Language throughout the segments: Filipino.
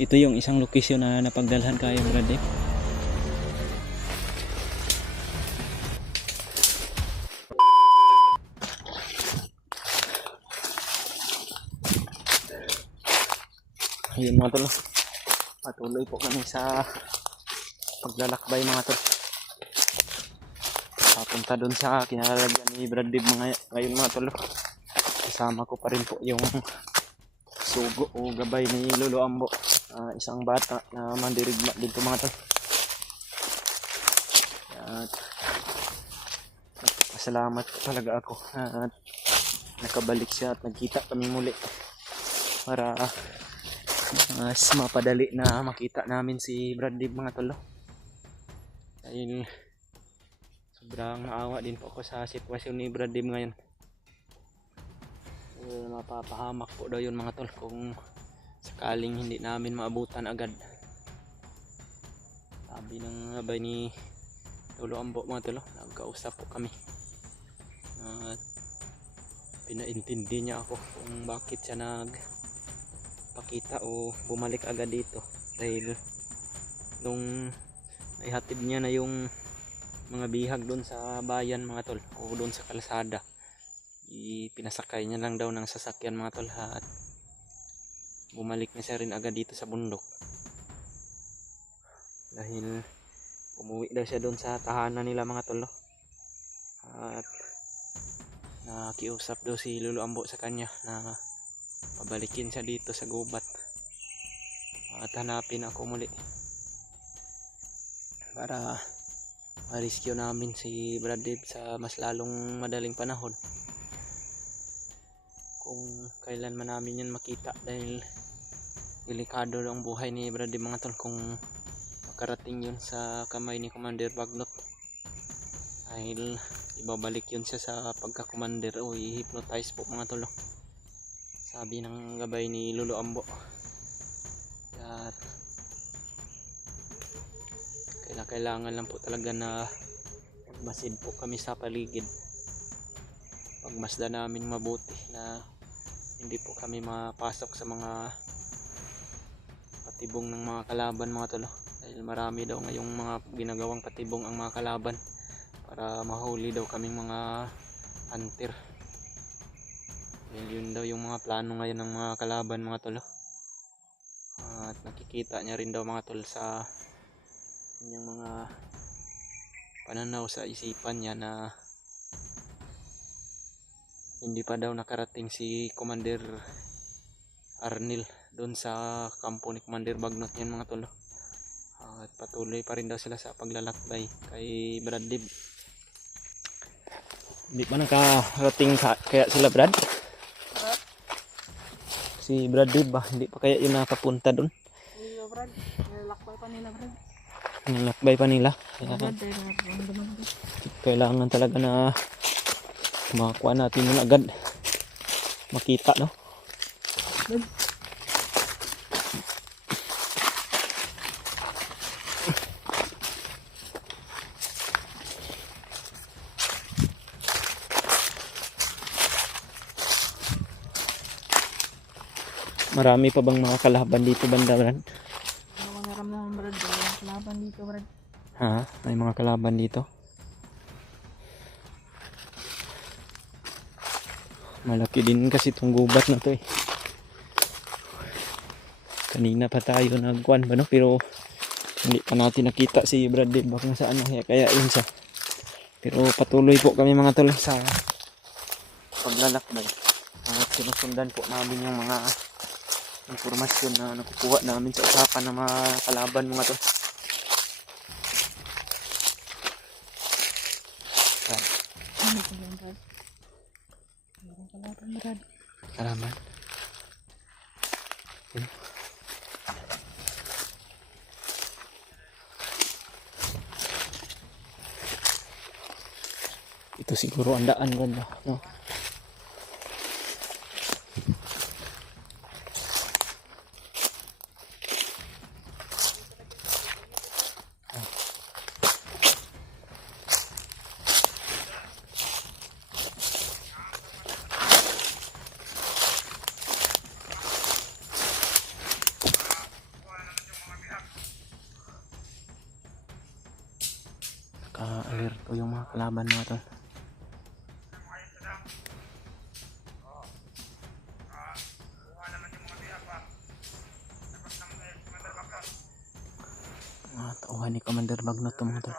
Ito yung isang lokasyon na napagdalhan kayo, brad. Ayun mga tol, patuloy po kami sa paglalakbay mga tol. Papunta dun sa kinalalagyan ni Brad Dib ngayon mga tol. Kasama ko pa rin po yung sugo o gabay ni Lolo Ambo, isang bata na mandirigma dito mga tol. At pasalamat talaga ako at nakabalik siya at nagkita kami muli para mas mapadali na makita namin si Brad Dib mga tol. Dahil sobrang naawa din po ako sa sitwasyon ni Brad Dib ngayon. Mapapahamak po daw yun mga tol kung sakaling hindi namin maabutan agad. Sabi ng abay ni Lolo Ambo mga tol, nagkausap po kami at pinaintindi niya ako kung bakit siya nagpakita o bumalik agad dito. Dahil nung naihatid niya na yung mga bihag doon sa bayan mga tol o doon sa kalsada, pinasakay niya lang daw ng sasakyan mga tol at bumalik na siya rin agad dito sa bundok dahil umuwi daw siya doon sa tahanan nila mga tol. At nakiusap daw si Lolo Ambo sa kanya na pabalikin siya dito sa gubat at hanapin ako muli para ma-rescue namin si Brad Dib sa mas lalong madaling panahon kung kailan man namin yan makita. Dahil delikado ang buhay ni Brad Dib mga tol kung makarating yun sa kamay ni Commander Bagnot, dahil ibabalik yun siya sa pagka-commander o i-hypnotize po mga tol, sabi ng gabay ni Lolo Ambo. At kailangan lang po talaga na magmasid po kami sa paligid, pagmasda namin mabuti na hindi po kami mapasok sa mga patibong ng mga kalaban mga tol, dahil marami daw ngayong mga ginagawang patibong ang mga kalaban para mahuli daw kaming mga hunter. Yun daw yung mga plano ngayon ng mga kalaban mga tol. At nakikita niya rin daw mga tol sa kanyang mga pananaw sa isipan niya na hindi pa daw nakarating si Commander Arnil doon sa kampo ni Commander Bagnot yan mga tol. At patuloy pa rin daw sila sa paglalakbay kay Brad Dib. Hindi pa nakarating kaya sila Brad? Si Brad Dib ba? Hindi pa kaya yun nakapunta doon? Hindi Brad, nilakbay pa nila Brad. Nilakbay pa nila. Kailangan talaga na makakuha natin yun agad, makita no. Marami pa bang mga kalaban dito banda Brad? Mga naman Brad, may kalaban dito Brad. Ha? May mga kalaban dito? Malaki din kasi itong gubat na to eh. Kanina pa tayo nagkuhan ba no? Pero hindi pa natin nakita si Brad Dib kung saan kaya yun siya. Pero patuloy po kami mga tol sa paglalakbay at sinusundan po namin yung mga informasyon na nakukuha namin sa usapan ng mga kalaban mga tol. Ano pa yan Brad? Meron kalaban Brad. Kalaban? Ito siguro ang daan ganda no? Naka-alerto yung mga kalaban mga tol. Mga tauhan ni Commander Bagnot to mga tol.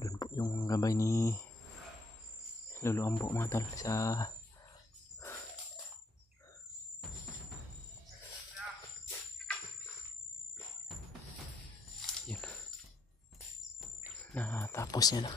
Doon po yung gabay ni Lolo Ambo mga tol sa yun. Natapos niya na.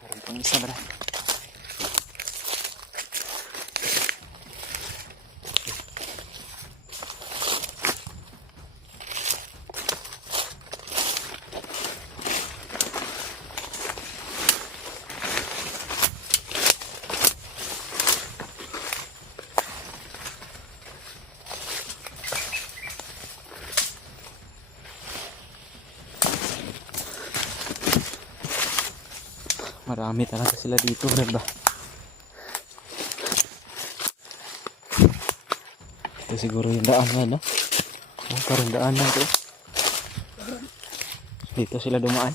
Parang pang isa ba? Marami talaga sila dito, ba? Ito siguro yung daan nga, no? Oh, parang daan lang ito. Dito sila dumaan.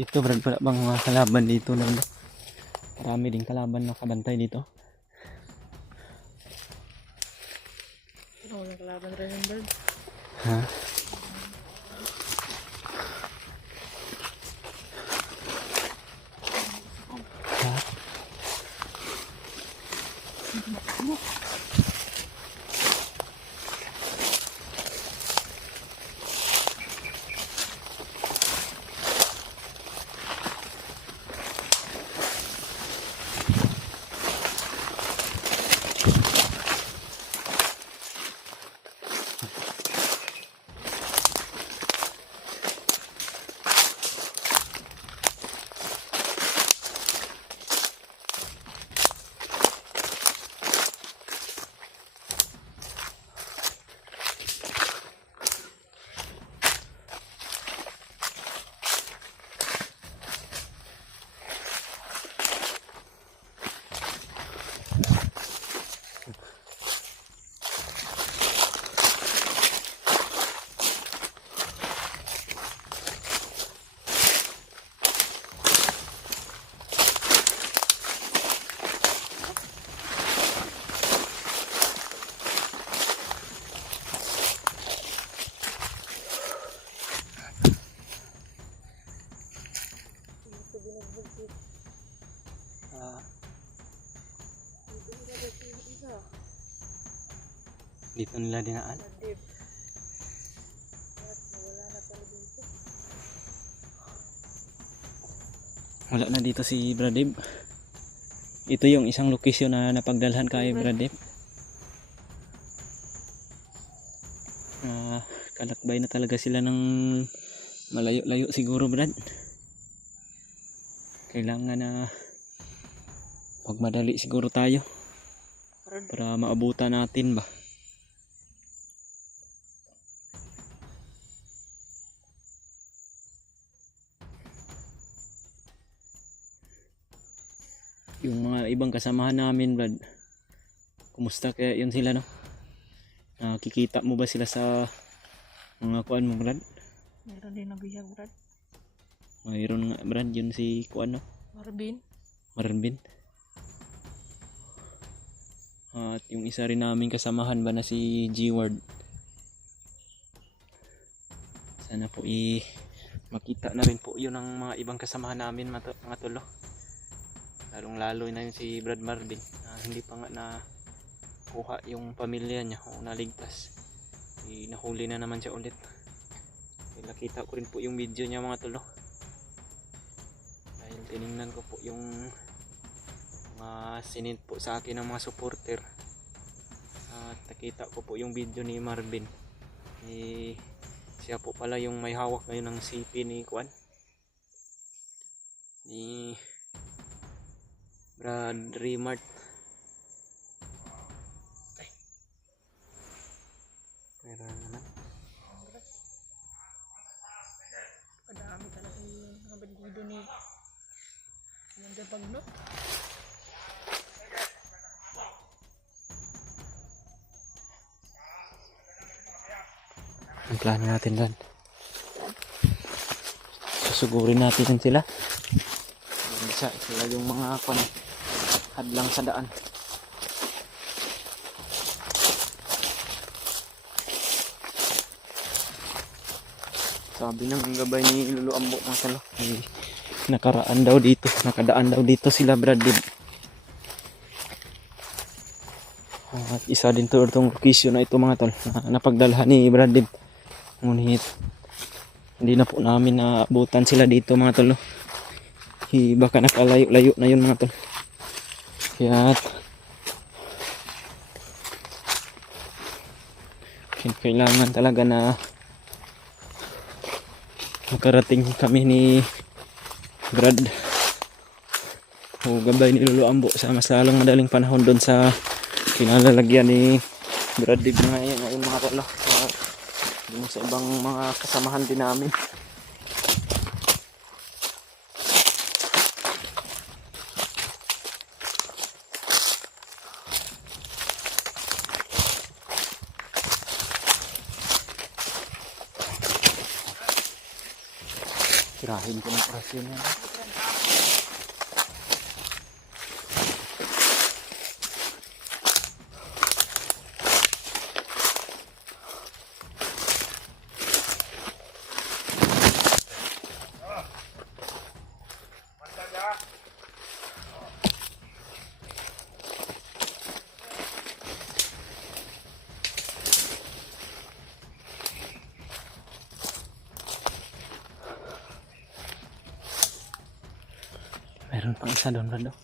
Dito Brad, wala bang mga kalaban dito na ano? Marami din kalaban na kabantay dito. Walang kalaban rin yung bird. Ha? Ha? Dito nila dinaan. Wala na dito si Bradib. Ito yung isang lokasyon na napagdalhan kay Bradib. Kalakbay na talaga sila ng malayo-layo siguro, Brad. Kailangan na magmadali siguro tayo para maabutan natin ba. Yung mga ibang kasamahan namin, Brad, kumusta kaya yun sila, no? Nakikita mo ba sila sa mga kuan mo, Brad? Meron din nabihag, Brad. Mayroon nga, Brad, yun si kuan, no? Marvin. At yung isa rin namin kasamahan ba na si G-Ward. Sana po makita na rin po yun ang mga ibang kasamahan namin, mga tulo. lalong lalo na yung si Brad Marvin na hindi pa nga na kuha yung pamilya niya o naligtas. Nahuli na naman siya ulit. Nakita ko rin po yung video niya mga tol, no? Dahil tiningnan ko po yung mga sinend po sa akin ng mga supporter at nakita ko po yung video ni Marvin. Siya po pala yung may hawak ngayon ng CP ni Kwan, ni Brad Remart. Meron naman. Kadami talaga yung mga bandido ni Commander Bagno. Ang plano natin doon, susugurin natin sila. Sila yung mga hadlang sa daan. Sabi ng gabay ni Lolo Ambo mga talo, nakadaan daw dito sila Bradley. At isa din to itong location na ito mga tol, na napagdalhan ni Bradley. Ngunit hindi na po namin naabutan sila dito mga tol, no? Baka nakalayo-layo na yun mga tol. Kaya kailangan talaga na makarating kami ni Brad o gabay ni Lolo Ambo sa mas lalong madaling panahon doon sa pinalalagyan ni Brad Dib ngayon mga tol, no? Sa ibang mga kasamahan din namin. Tirahin ko ng orasyon yan. Meron pang isa doon, Brado.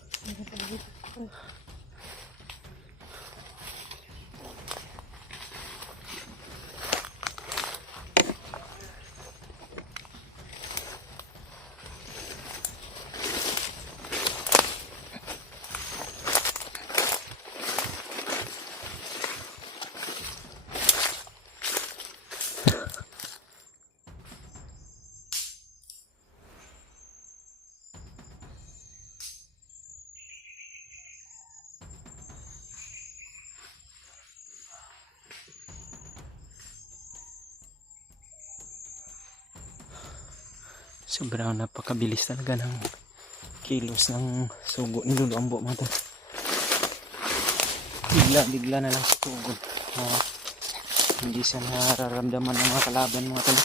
Sobrang napakabilis talaga ng kilos ng sugo ni Lolo Ambo mga tol. Bigla na lang sa tugod. Hindi siya nararamdaman ng mga kalaban mga tol.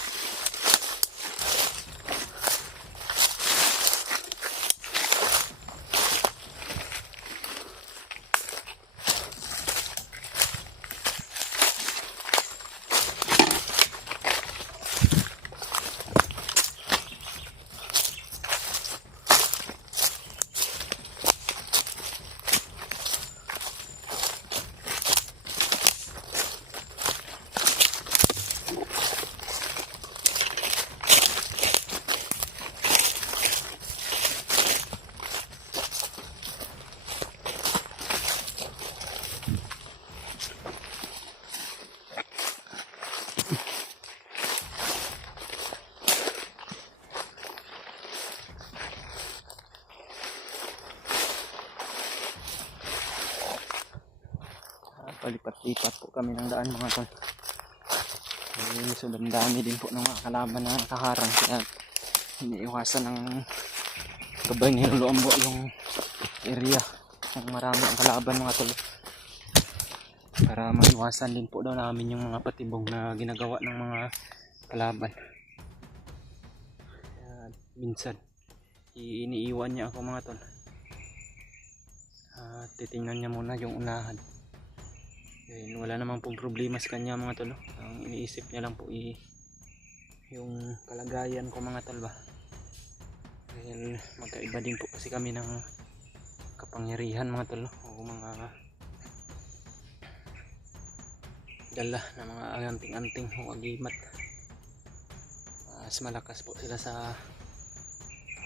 Palipat-lipat po kami ng daan mga tol. Sobrang dami din po ng mga kalaban na nakaharang, kaya iniiwasan ng gabay ni Lolo Ambo yung area ng marami ang kalaban mga tol, para maiwasan din po daw namin yung mga patibong na ginagawa ng mga kalaban. Kaya minsan iniiwan niya ako mga tol. titingnan niya muna yung unahan. Dahil wala namang pong problema sa kanya mga tol, no? Ang iniisip niya lang po yung kalagayan ko mga tol ba. Dahil magkaiba din po kasi kami ng kapangyarihan mga tol, no? O mga dala na mga anting-anting o agimat. Mas malakas po sila sa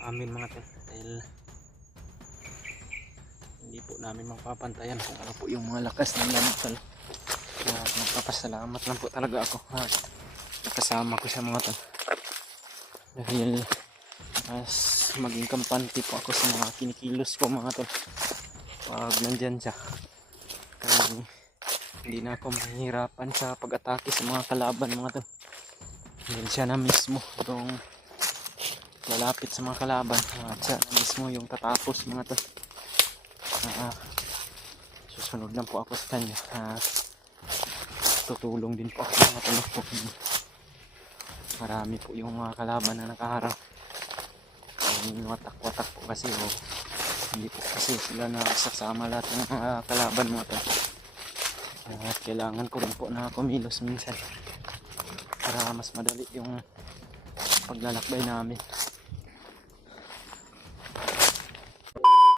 amin mga tol, dahil hindi po namin mapapantayan kung ano po yung mga lakas nila mga tol. Kaya magpapasalamat lang po talaga ako at nakasama ko sa mga tol, dahil mas maging kampante po ako sa mga kinikilos ko mga tol pag nandyan siya. Kaya hindi na ako mahihirapan sa pag-atake sa mga kalaban mga tol, dahil siya na mismo yung lalapit sa mga kalaban at siya na mismo yung tatapos mga tol. Susunod lang po ako sa kanya at tutulong din po ako mga tol. Marami po yung mga kalaban na nakaharap, yung watak-watak po kasi hindi po kasi sila nagsasama lahat ng mga kalaban mga tol. At kailangan ko rin po na kumilos minsan para mas madali yung paglalakbay namin.